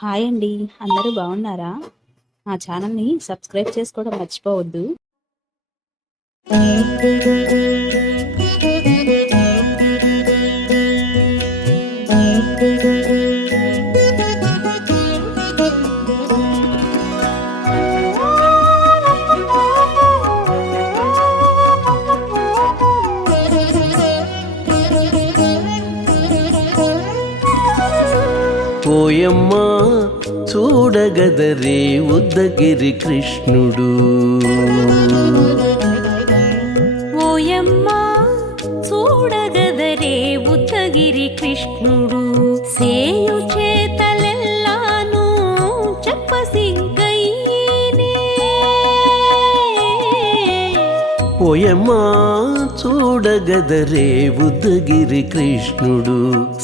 Hi అండి. అందరూ బాగున్నారా? మా ఛానల్‌ని సబ్స్క్రైబ్ చేసుకోవడం మర్చిపోవద్దు. ఓయమ్మా చూడగదరే ఉద్దగిరి కృష్ణుడు. ఓయమ్మా చూడగదరే ఉద్దగిరి కృష్ణుడు. సేయు చేతలెల్లాను చెప్పసిగ్గయ్యేనే. ఓయమ్మా చూడగదరే ఉద్దగిరి కృష్ణుడు.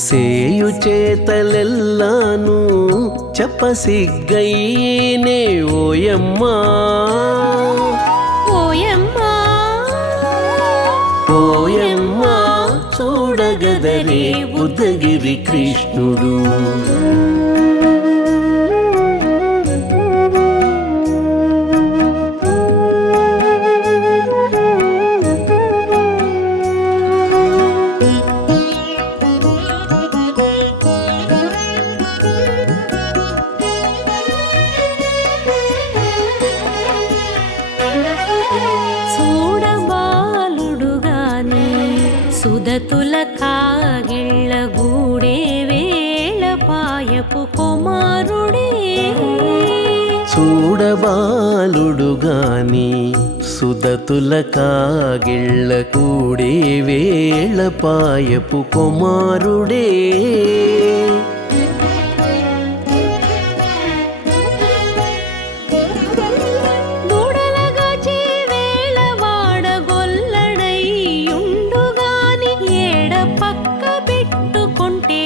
సేయు చేతలెల్లాను చెప్పసిగ్గయ్యేనే. ఓయమ్మా ఓయమ్మా ఓయమ్మా చూడగదరే ఉద్దగిరి కృష్ణుడు. చూడబాలుడుగాని సుదతుల కాగిళ్ళ గూడే వేళపాయపు కుమారుడే. చూడబాలుడుగాని సుదతుల కాగిళ్ళ కూడే వేళపాయపు కుమారుడే. దూడలగాచే వేళవాడ గొల్లడైయుండుగాని ఏడ పక్క పెట్టుకుంటే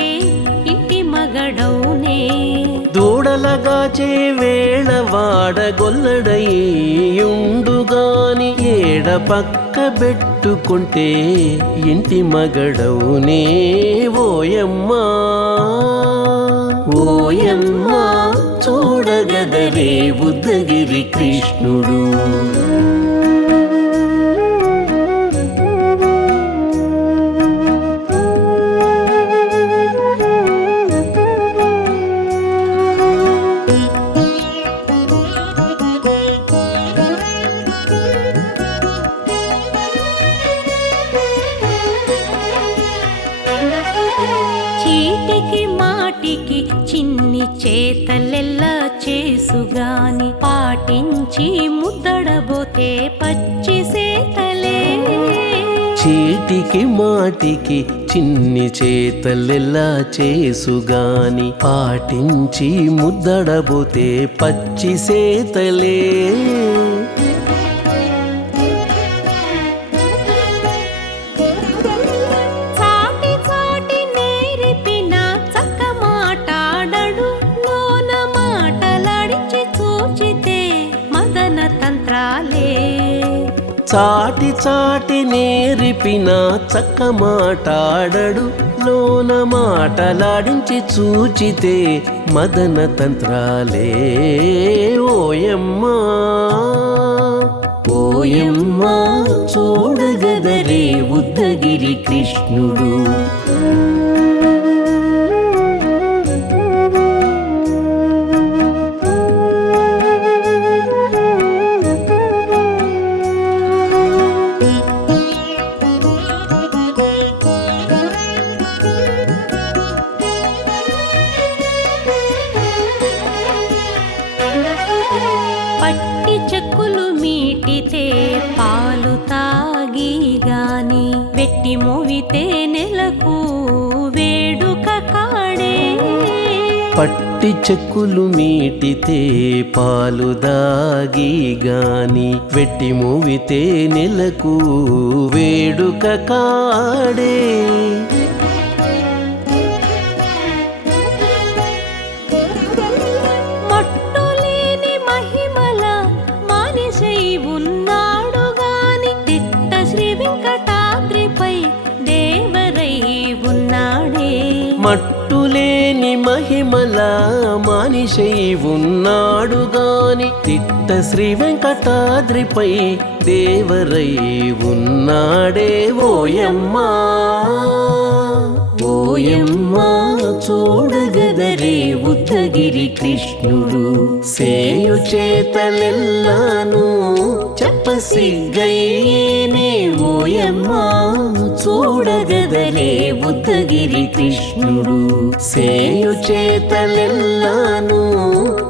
ఇంటి మగడౌనే. దూడలగాచే వేళవాడ గొల్లడయ్యుండుగాని ఏడ పక్క పెట్టుకుంటే ఇంటి మగడవునే. ఓయమ్మా ఓయమ్మా చూడగదరే ఉద్దగిరి కృష్ణుడు. చీటికి మాటికి చిన్ని చేతలెల్లా చేసుగాని పాటించి ముద్దడబోతే పచ్చి సేతలే. చీటికి మాటికి చిన్ని చేతలెల్లా చేసుగాని పాటించి ముద్దడబోతే పచ్చి సేతలే. చాటి చాటి నేర్పిన చక్క మాటాడడు లోన మాటలాడించి చూచితే మదన తంత్రాలే. చాటి చాటి నేర్పిన చక్క మాటాడడు లోన మాటలాడించి చూచితే మదన తంత్రాలే. ఓయమ్మా ఓయమ్మా చూడగదరే ఉద్దగిరి కృష్ణుడు. పట్టి చెక్కులు మీటితే పాలు తాగి గాని వెట్టి మోవితే నెలకు వేడుక కాడే. పట్టి చెక్కులు మీటితే పాలు దాగి గాని వెట్టి మూవితే నెలకు వేడుక కాడే. మట్టులేని మహిమల మానిసై ఉన్నాడు గాని తిట్ట శ్రీ వెంకటాద్రిపై దేవరై ఉన్నాడే. మట్టులేని మహిమల మానిషై ఉన్నాడు గాని తిట్ట శ్రీ వెంకటాద్రిపై దేవరై ఉన్నాడే ఓయమ్మా ఓయమ్మా చూడగదరే ఉద్దగిరి కృష్ణుడు సేయు చేతలెల్లాను చెప్పసిగ్గయ్యేనే ఓయమ్మా చూడగదరే ఉద్దగిరి కృష్ణుడు సేయు చేతలెల్లాను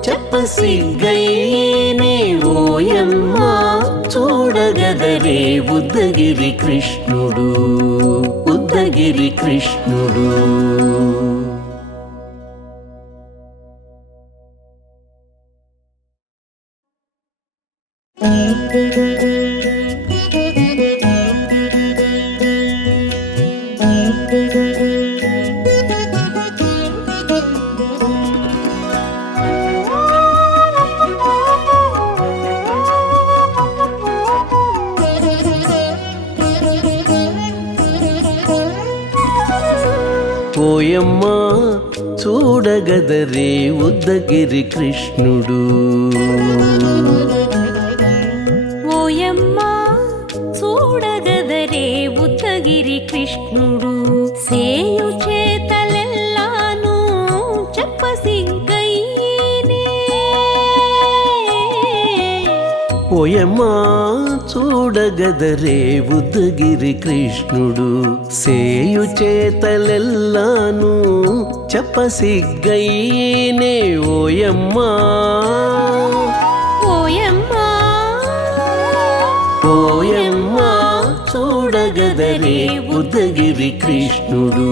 చెప్పసిగ్గయ్యేనే ఓయమ్మా చూడగదరే ఉద్దగిరి కృష్ణుడు ఉద్దగిరి కృష్ణుడు. ఓయమ్మా చూడగదరే ఉద్దగిరి కృష్ణుడు ఓయమ్మా చూడగదరే ఉద్దగిరి కృష్ణుడు సేయు చేతలెల్లాను చెప్పసిగ్గయ్యేనే ఓయమ్మా చూడగదరే ఉద్దగిరి కృష్ణుడు సేయు చేతలెల్లాను చెప్పసిగ్గయ్యేనే ఓయమ్మా ఓయమ్మా ఓయమ్మా చూడగదరే ఉద్దగిరి కృష్ణుడు.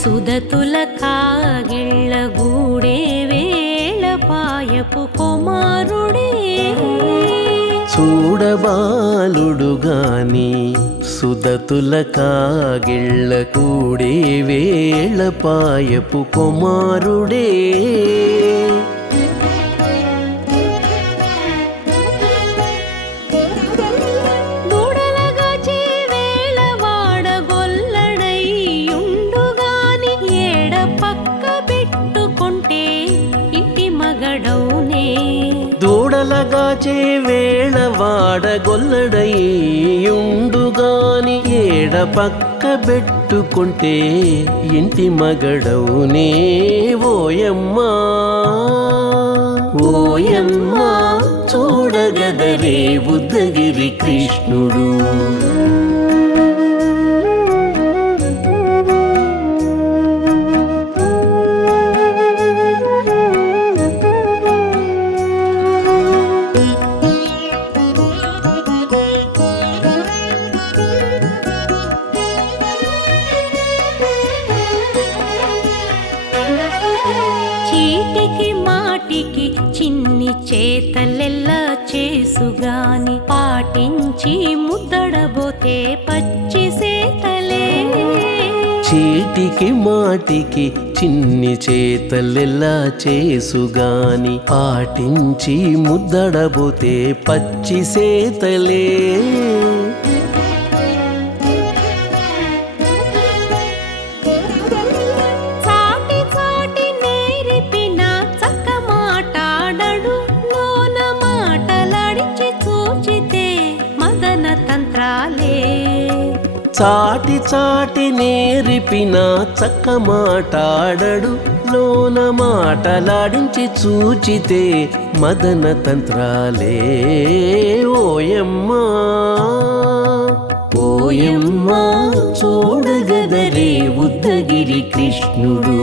సుదతుల కాగిళ్ళ గూడే వేళపాయపు కుమారుడే చూడబాలుడు గాని సుదతుల కాగిళ్ళ కూడే వేళపాయపు కుమారుడే దూడలగాచే వేళ వాడగొల్లడయ్యుండుగాని ఏడ పక్క పెట్టుకుంటే ఇంటి మగడవునే ఓయమ్మా ఓయమ్మా చూడగదరే ఉద్దగిరి కృష్ణుడు. చీటికి మాటికి చిన్ని చేతలెల్లా చేసుగాని పాటించి ముద్దడబోతే పచ్చి సేతలే చీటికి మాటికి చిన్ని చేతలెల్లా చేసుగాని పాటించి ముద్దడబోతే పచ్చి సేతలే చాటి చాటి నేర్పిన చక్క మాటాడడు లోన మాటలాడించి చూచితే మదన తంత్రాలే ఓయమ్మా ఓయమ్మా చూడగదరే ఉద్దగిరి కృష్ణుడు.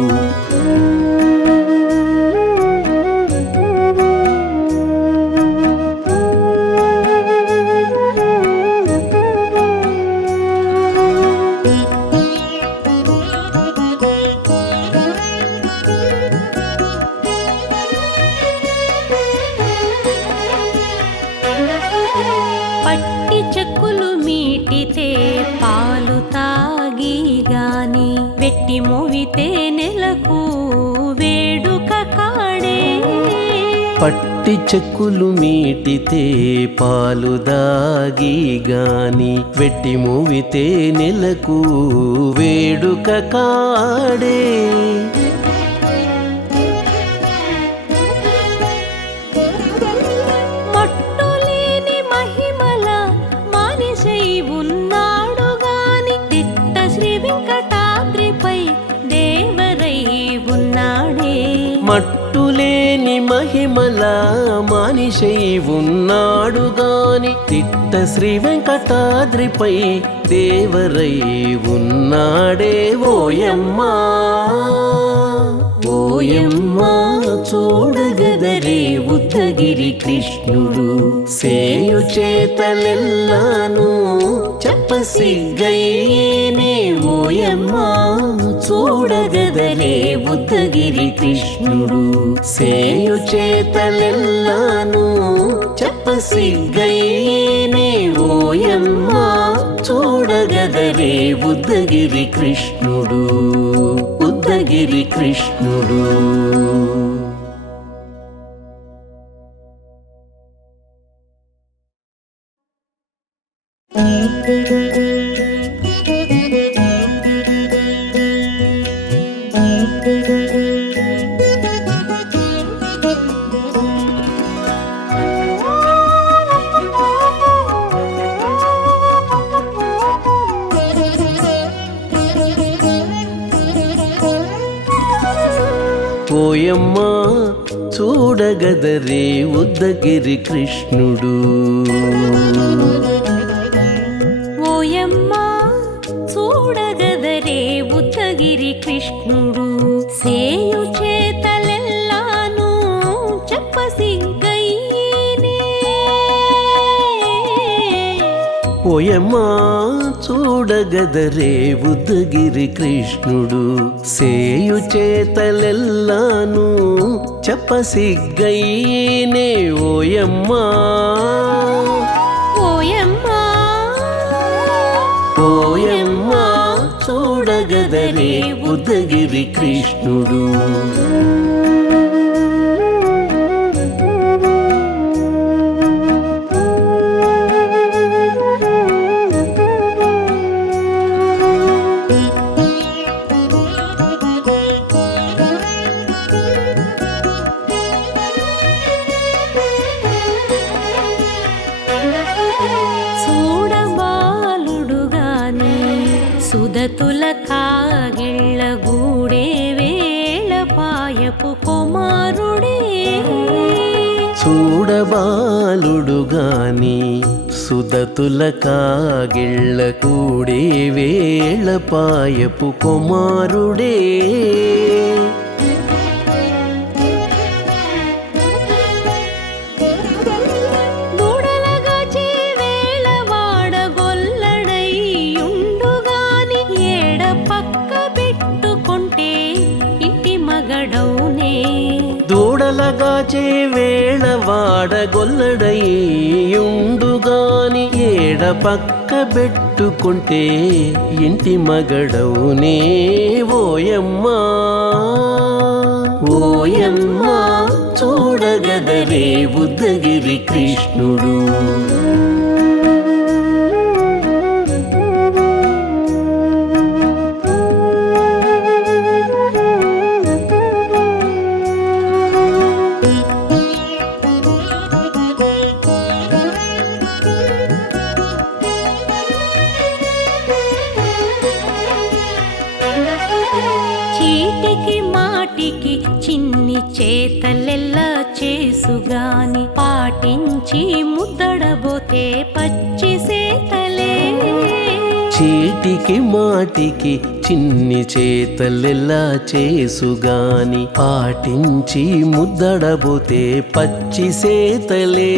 పాలు తాగి గాని వెట్టి మోవితే నెలకు వేడుక కాడే పట్టి చెక్కులు మీటితే పాలు దాగి గాని వెట్టి మూవితే నెలకు వేడుక కాడే మట్టులేని మహిమల మానిషై ఉన్నాడు గాని తిట్ట శ్రీ వెంకటాద్రిపై దేవరై ఉన్నాడే మట్టులేని మహిమల మానిషై ఉన్నాడు గాని తిట్ట శ్రీ వెంకటాద్రిపై దేవరై ఉన్నాడే ఓయమ్మా ఓయమ్మా చూడగదరే ఉద్దగిరి కృష్ణుడు సేయు చేతలెల్లాను చెప్పసిగ్గయ్యేనే ఓయమ్మా చూడగదరే ఉద్దగిరి కృష్ణుడు సేయు చేతలెల్లాను చెప్పసిగ్గయ్యేనే ఓయమ్మా చూడగదరే ఉద్దగిరి కృష్ణుడు ఉద్దగిరి కృష్ణుడు ఓయమ్మా చూడగదరే ఉద్దగిరి కృష్ణుడు ఓయమ్మా చూడగదరే ఉద్దగిరి కృష్ణుడు సేయు చేతలెల్లాను చెప్పసిగ్గయ్యేనే ఓయమ్మా చూడగదరే ఉద్దగిరి కృష్ణుడు సేయు చేతలెల్లాను చెప్పసిగ్గయ్యేనే ఓయమ్మా ఓయమ్మా ఓయమ్మా చూడగదరే ఉద్దగిరి కృష్ణుడు చూడబాలుడు గాని సుదతుల కాగిళ్ళ గూడే వేళ పాయపు కుమారుడే చూడబాలుడు గాని సుదతుల కాగిళ్ళ కూడే వేళ పాయపు కుమారుడే దూడలగాచే వేళ వాడగొల్లడయ్యుండుగాని ఏడ పక్క పెట్టుకుంటే ఇంటి మగడౌనే దూడలగాచే వేళ వాడగొల్లడయ్యుండుగాని ఏడ పక్క పెట్టుకుంటే ఇంటి మగడవునే ఓయమ్మా ఓయమ్మా చూడగదరే ఉద్దగిరి కృష్ణుడు చీటికి మాటికి చిన్ని చేతలెల్లా చేసుగాని పాటించి ముద్దడబోతే పచ్చి సేతలే చీటికి మాటికి చిన్ని చేతలెల్లా చేసుగాని పాటించి ముద్దడబోతే పచ్చి సేతలే